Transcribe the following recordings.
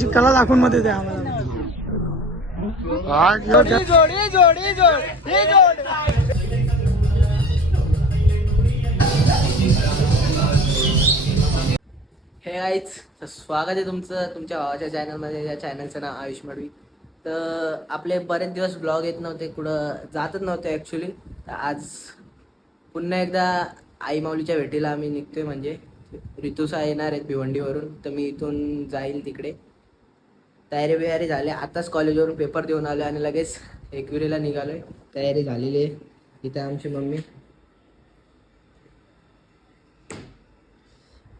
त्याची कला दाखवून मध्ये द्या आम्हाला. हा, हे तर स्वागत आहे तुमचं तुमच्या भावाच्या चॅनलमध्ये या चॅनलचं नाव आयुष मडवी. तर आपले बरेच दिवस ब्लॉग येत नव्हते कुठं जातच नव्हते ॲक्च्युली तर आज पुन्हा एकदा आई माऊलीच्या भेटीला आम्ही निघतोय म्हणजे. ऋतुसा येणार आहेत भिवंडीवरून तर मी इथून जाईल तिकडे. तयारी बियारी झाली. आताच कॉलेजवरून पेपर देऊन आलो आणि लगेच एकविरीला निघालोय. तयारी झालेली आहे. इथं आमची मम्मी.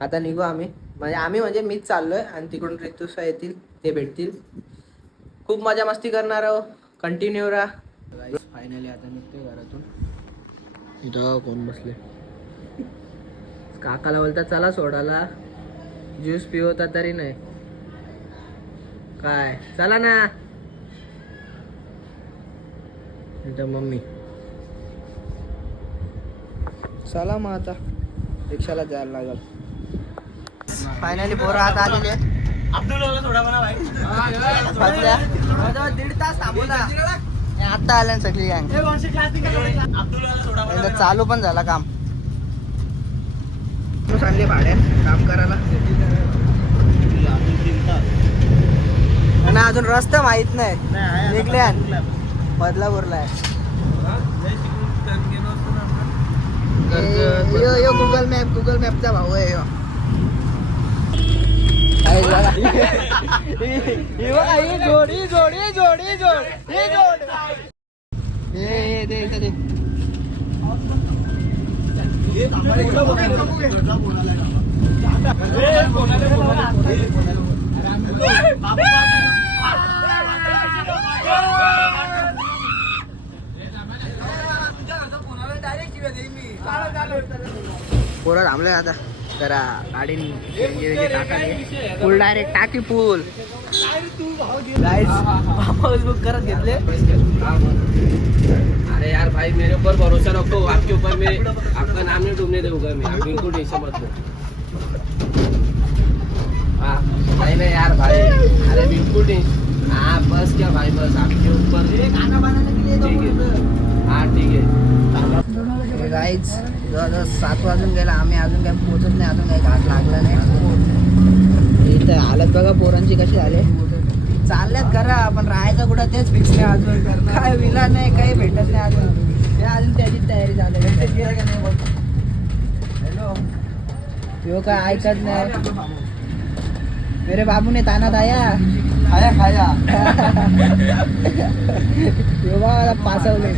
आता निघू आम्ही. म्हणजे आम्ही म्हणजे मीच चाललोय आणि तिकडून ऋतुसा येतील ते भेटतील. खूप मजा मस्ती करणार आहो. कंटिन्यू राहा. फायनली आता निघतोय घरातून. इथं कोण बसले? काकाला बोलता चला सोडाला ज्यूस पिवता तरी नाही. काय? चला ना. मम्मी. चला मग आता. रिक्षाला जायला लागल. फायनली पोरं आता आलेले. दीड तास थांबवला. आता आल्या सगळी गँग एकदा चालू पण झाला काम. चालले भाड्या काम करायला. आणि अजून रस्ता माहीत नाही निघले बदलापूरला आहे. यो यो गुगल मॅप गुगल मॅपचा भाऊ आहे यो. जोड ही जोड पोरं थांबलं आता. जरा गाडी पूल डायरेक्ट टाकी पूल हाऊस बुक करत घेतले. अरे यार भाई मेरे ऊपर भरोसा रखो. आपके ऊपर मैं आपका नाम नहीं डूबने दूंगा मैं. आप बिल्कुल टेंशन मत लो नहीं हो. नहीं यार भाई अरे बिल्कुल टेंशन हाँ बस क्या भाई बस. आपके ऊपर है हाँ ठीक है गाईज जवळजवळ सात वाजून गेला. आम्ही अजून काही पोहोचत नाही. अजून काही घाट लागला नाही. इथं हालत बघा पोरांची कशी झाले चालल्यात करा पण राहायचं कुठं तेच फिक्स नाही अजून. काय विला नाही काही भेटत नाही अजून. अजून त्याची तयारी झाली हॅलो ह्यो काय ऐकत नाही. मेरे बाबू ने ताना दाया खाया खाया. मला पासवले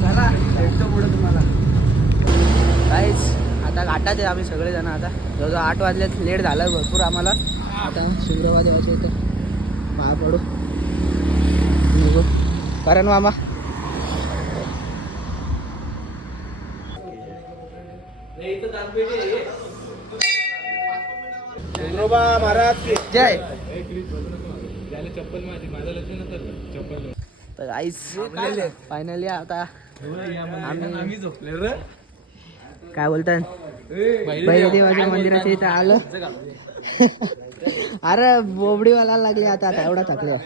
चला भेटतो पुढे तुम्हाला. काहीच आता घाटात आहे आम्ही सगळेजण आता. जवळजवळ आठ वाजल्यात लेट झालं भरपूर आम्हाला. आता शुक्रवार यायचं इथं पाय पडू. निघू. कारण मामा. जय. तर आईस फायनली आता आम्ही काय बोलतात देवाच्या मंदिराच्या इथं आलं. अरे बोबडीवाला लागली आता आता एवढा थकले.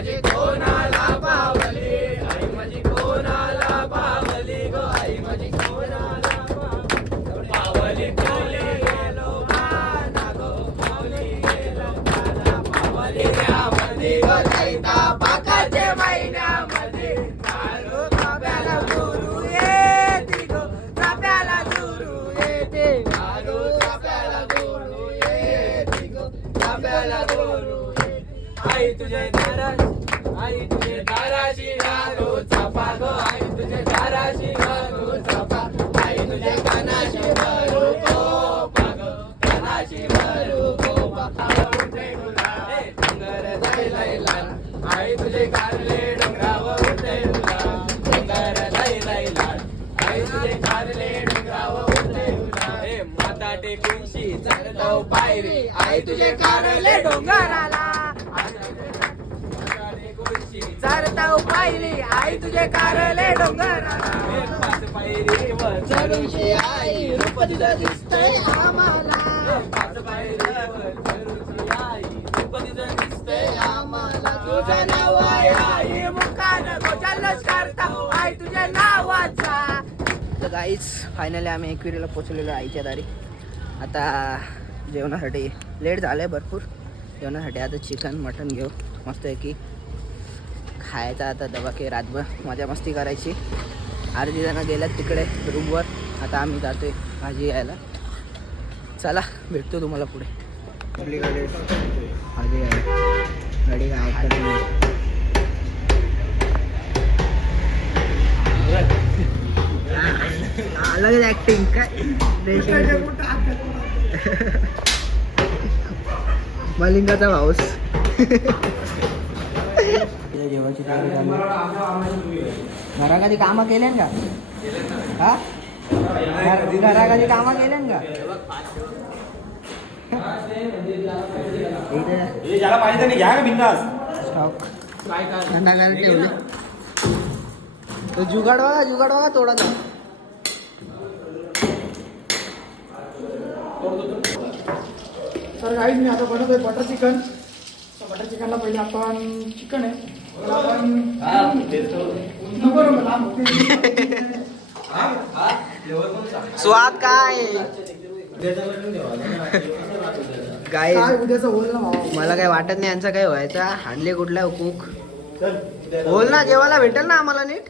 आई तुझे तुझे कारले डोंगराला. पायरी आई तुझे कारले डोंगराला. आई रूप दिसतंय आम्हाला. आम्हाला तुझं नाव आहे आई मुखानं गोजलच करता आई तुझ्या नावाचा. तर गाईच फायनली आम्ही एकविरीला पोचलेलो आईच्या दारी. आता जेवणासाठी लेट झालं आहे भरपूर. जेवणासाठी आता चिकन मटन घेऊ. मस्त आहे की खायचा आता दबाके रातभर मजा मस्ती करायची. अर्धी जणं गेल्यात तिकडे रूमवर. आता आम्ही जातो आहे भाजी यायला. चला भेटतो तुम्हाला पुढे. आपली गाडी भाजी गाडी काय? ऐकत काय मलिंगाचा भाऊस जेवायची घरा कधी कामं केल्यान का? हा? घर- कधी कामं केल्यान का? जुगाड बघा जुगाड बघा थोडासा तर काही मी आता बनवतोय बटर चिकन बटर चिकनला पहिले आपण चिकन आहे. स्वाद काय? काय? मला काय वाटत नाही यांचा काय व्हायचा. हांडले कुठला कुक बोल ना जेवायला भेटेल ना आम्हाला नीट?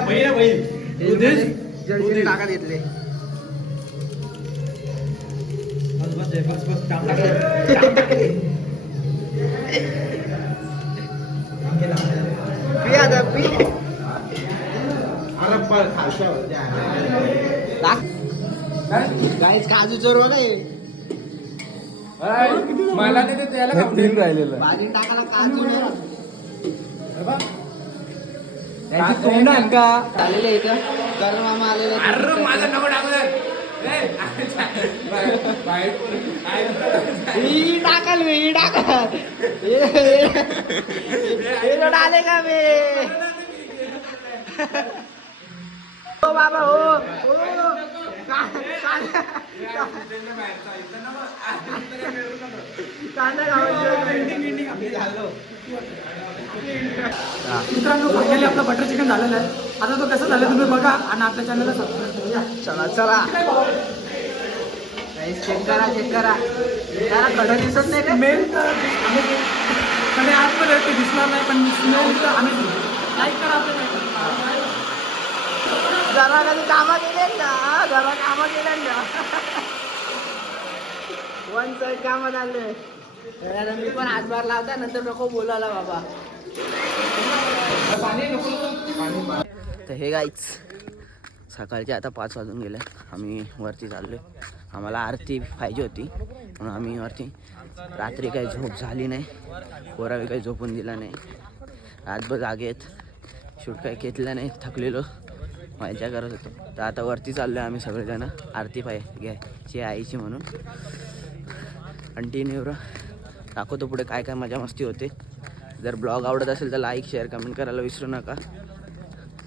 पहिला बैल. जळशीने टाका घेतले आता पी. गाईच काजू चोर बघा. मला ते त्याला राहिलेलं भाजी टाकायला काजू नाही. त्याची तोंड आहे का? आलेले इथं करण मामा आलेले अरे माझं नको टाकू ही टाकाल मी ही टाकाल. हे- हे- हे आले का मी? हो बाबा हो. मित्रांनो फायनली आपलं बटर चिकन झालेलं आहे. आता तो कसं झालं तुम्ही बघा आणि आपल्या चॅनलला करूया. चला चला. चेक करा चेक करा. त्याला कडक दिसत नाही का? मेन कडे आतमध्ये ते दिसणार नाही पण स्मेल तर आम्ही लाईक करा. जरा कधी कामं केले ना? जरा कामं केले ना वन साईड कामं तर मी पण हातभार लावता नंतर नको बोलायला बाबा. तर हे गाईच सकाळचे आता पाच वाजून गेले. आम्ही वरती चाललो आम्हाला आरती पाहिजे होती म्हणून आम्ही वरती. रात्री काही झोप झाली नाही. कोरावी काही झोपून दिला नाही. रातभर जागेत शूट काही घेतलं नाही थकलेलो. मजा करत होतो. तर आता वरती चाललो आहे आम्ही सगळेजणं. आरती पाहिजे घ्यायची आईची म्हणून. कंटिन्यू दाखवतो पुढे काय काय मजा मस्ती होते. जर ब्लॉग आवडत असेल तर लाईक शेअर कमेंट करायला विसरू नका.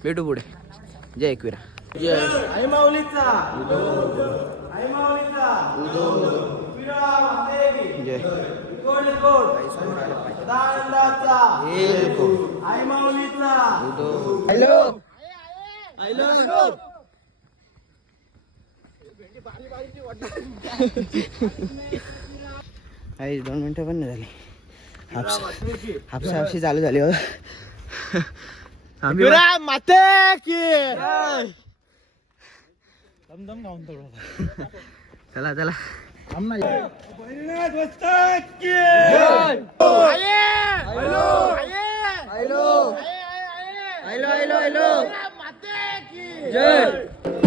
भेटू पुढे. जय एकविरा. आई जय. हॅलो. हॅलो. काही दोन मिनिटं पण नाही झाली. हापसा हापसा हापशी चालू झाली हो. आम्ही चला चला. हॅलो हॅलो हॅलो हॅलो जय!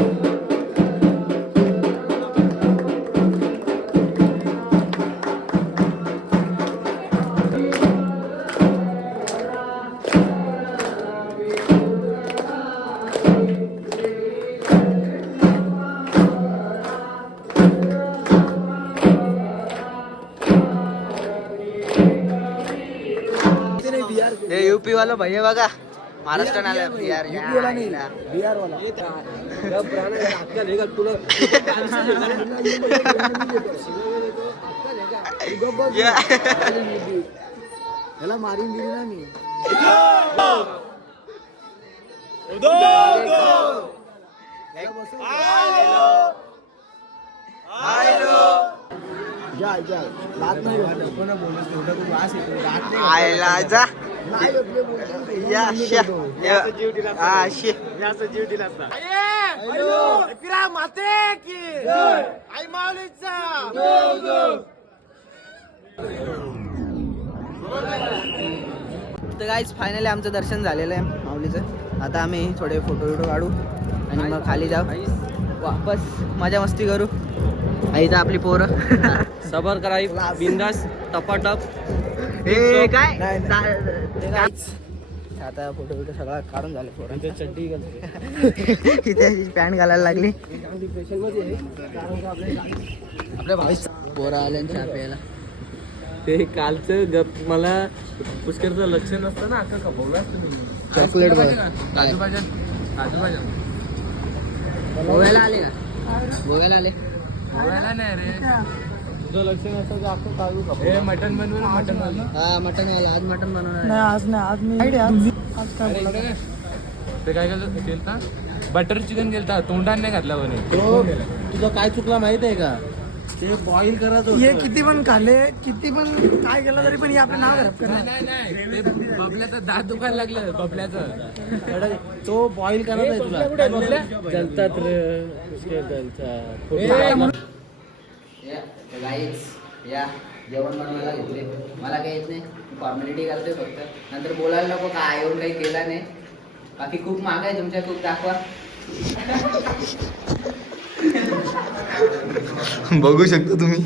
वाला भैया बघा महाराष्ट्र आला बिहार बिहार वाला। याला मारीन दिली ना मी जा जा। लात नाही आयला जा या शे शे तर गाईज फायनली आमचं दर्शन झालेलं आहे माऊलीचं. आता आम्ही थोडे फोटो बिटो काढू आणि मग खाली जाऊ. वापस मजा मस्ती करू. इथं आपली पोरं. सबर कराई बिंदास टपाटप. हे काय. आता फोटो बिटो सगळा काढून झाले पोरं. चड्डी किती पॅन्ट घालायला लागली. आपल्या भाई पोरं आले चहा प्यायला. ते कालचं गप मला पुष्करचं लक्ष नसतं ना अख्खा कपवला तुम्ही चॉकलेट काजू भाज्या काजू भाज्या. गोव्याला आले का? गोव्याला आले? गोव्याला नाही रे. तुझं लक्ष नसतं तर अख्खं काजू कपवला मटन बनवलं मटन बनवलं हा मटन आहे आज मटन बनवणार नाही. आज नाही आज मी आज काय बोला। ते काय केलं केलता बटर चिकन केलता तोंडात नाही घातला म्हणे तुझं काय चुकला माहीत आहे का? ते बॉईल करत हे किती पण खाल्ले किती पण काय केलं तरी पण हे आपलं नाव खराब करणार नाही नाही ते बबल्याचं दात दुखायला लागलं बबल्याचं. तो बॉईल करत आहे तुला. जलतात रे या गाईच या. जेवण बनवायला घेतले मला काही येत नाही. फॉर्मॅलिटी करतोय फक्त. नंतर बोलायला नको. काय येऊन काही केला नाही. बाकी खूप महाग आहे तुमच्या खूप दाखवा. बघू शकता तुम्ही.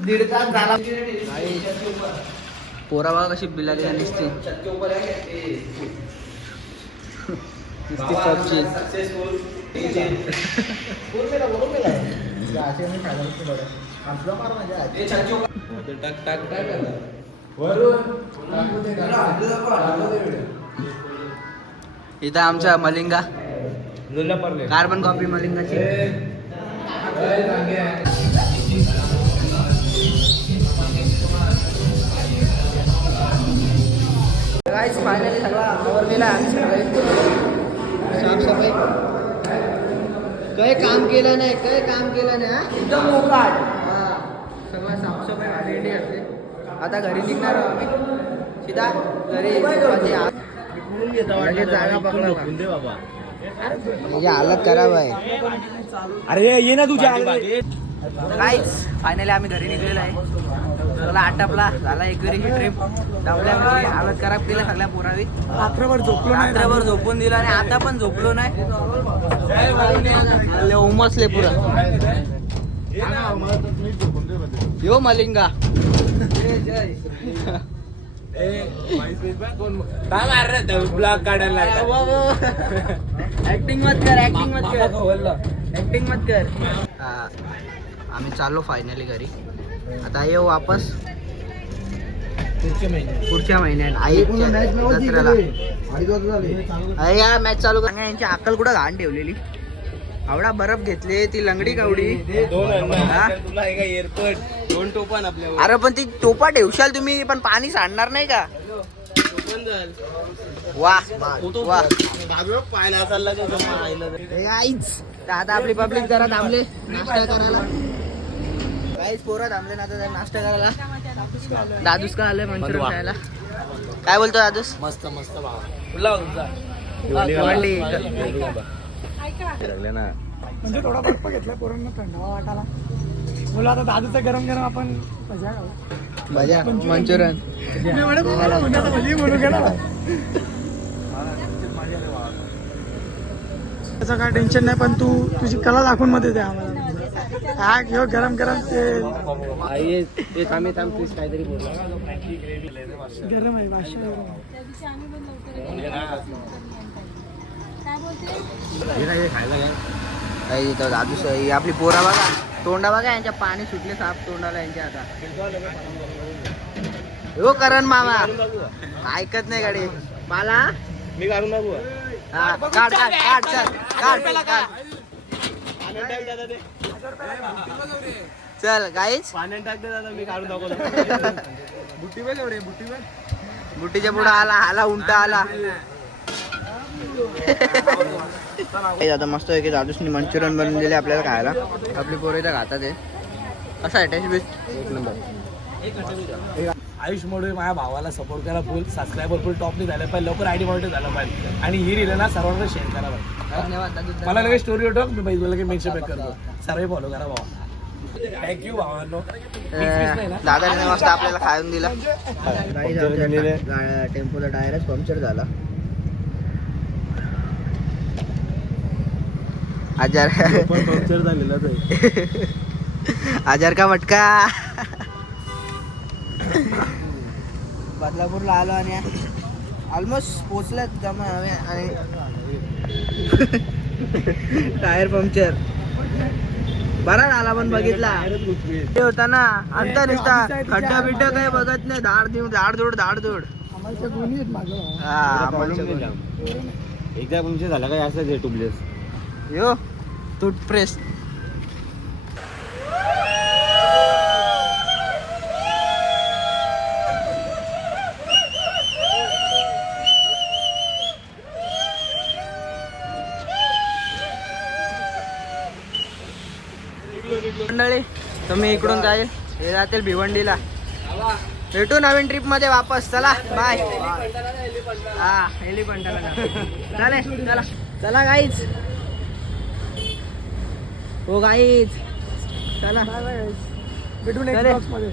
दीड तास झाला. पोरा बघा कशी बिलाली नुसती. नुसती टाक टाक टाक इथं आमच्या मलिंगा. कार्बन कॉपी मलिंगाची. फायनली सगळा आवरलेला साफसफाई. काय काम केलं नाही काय काम केलं नाही हा? एकदम मोकाट हा. सगळं साफसफाई ऑलरेडी असते आता घरी निघणार आम्ही. सीधा घरी लगेच जागा पकडा म्हणजे हालत खराब आहे. अरे ये ना तुझ्या काहीच फायनली आम्ही घरी निघलेलो आहे. सगळा आटापला. झाला एक ही ट्रिप दमल्यामुळे हालत खराब केलं सगळ्या पोरावी रात्रभर झोपलो नाही. रात्रभर झोपून दिलं आणि आता पण झोपलो नाही. उमसले पुरा. यो मलिंगा. ब्लॉग काढायला ऍक्टिंग मत कर ऍक्टिंग मत कर. ऍक्टिंग मत कर. आम्ही चाललो फायनली घरी. आता येऊ वापस. पुढच्या महिन्यात. आई या मॅच चालू कर. यांची अक्कल कुठं घाण ठेवलेली? आवडा बर्फ घेतली ती लंगडी कावडी. हा? दोन टोपण आपल्या अरे पण ती टोपा ठेवशाल तुम्ही पण पाणी सांडणार नाही का? वा वा आईच तर. आता आपली पब्लिक जरा थांबले. नाश्ता करायला. काहीच पोरं थांबले ना आता नाश्ता करायला. दादूस का आले मंचुरियन खायला? काय बोलतो दादूस? मस्त मस्त भाव. भिवंडी. म्हणजे थोडा बर्फ घेतला पोरांना थंडावा वाटायला. बोला आता दादूचं गरम गरम आपण खाऊ. मजा मंचुरियन. भजी म्हणू गेला त्याचं काय टेन्शन नाही पण तू तुझी कला दाखवून मध्ये दे आम्हाला. हा घेऊ गरम गरम तेल. काहीतरी बोला. गरम आहे काही ही आपली पोरा बघा. तोंडा बघा यांच्या पाणी सुटले साप तोंडाला यांच्या आता. हो करण मामा. ऐकत नाही गाडी. मला? मी काढून हा, काढ काढ काढ चल काढ. काढ चल गाईच पाण्यात टाकते दादा मी काढून दाखवतो. बुट्टी एवढे बुट्टी बघ बुटीच्या पुढे आला आला उलटा आला. आता मस्त आहे की दादूसनी मंचुरियन बनवून दिले आपल्याला खायला. आपली पोरं इथं खातात हे. कसं आहे टेस्ट बेस्ट एक नंबर. आयुष मोडे माझ्या भावाला सपोर्ट करा फुल सबस्क्रायबर फुल टॉपनी झालं पाहिजे. लवकर आयडी मॉनिटर झालं पाहिजे. आणि ही रील ना सर्वांना शेअर करा पाहिजे धन्यवाद दादू मला लगेच स्टोरी टाक मी पाहिजे लगेच मेन्शन बॅक करतो. सर्व फॉलो करा भावा. थँक्यू भावांनो. दादाने मस्त आपल्याला खाऊन दिला. टेम्पोला टायरच पंक्चर झाला. आजार. पंक्चर झालेलाच आहे. आजार का मटका? बदलापूरला आलो आणि ऑलमोस्ट पोचल्यात जमा आणि टायर पंक्चर. बरा झाला पण बघितला. ते होता ना अंत नुसता खड्डा बिड्डा काही बघत नाही धाड देऊन धाड धूड धाड धूड. हा. एकदा तुमचे झालं काय असं टुबलेस यो टूथप्रेस मंडळी तुम्ही इकडून जाईल. हे जातील भिवंडीला. भेटू नवीन ट्रिपमध्ये वापस. चला बाय हा एलिफंटाला. चालेल चला. चला गाईच हो गाईच चला. भेटू नेक्स्टमध्ये.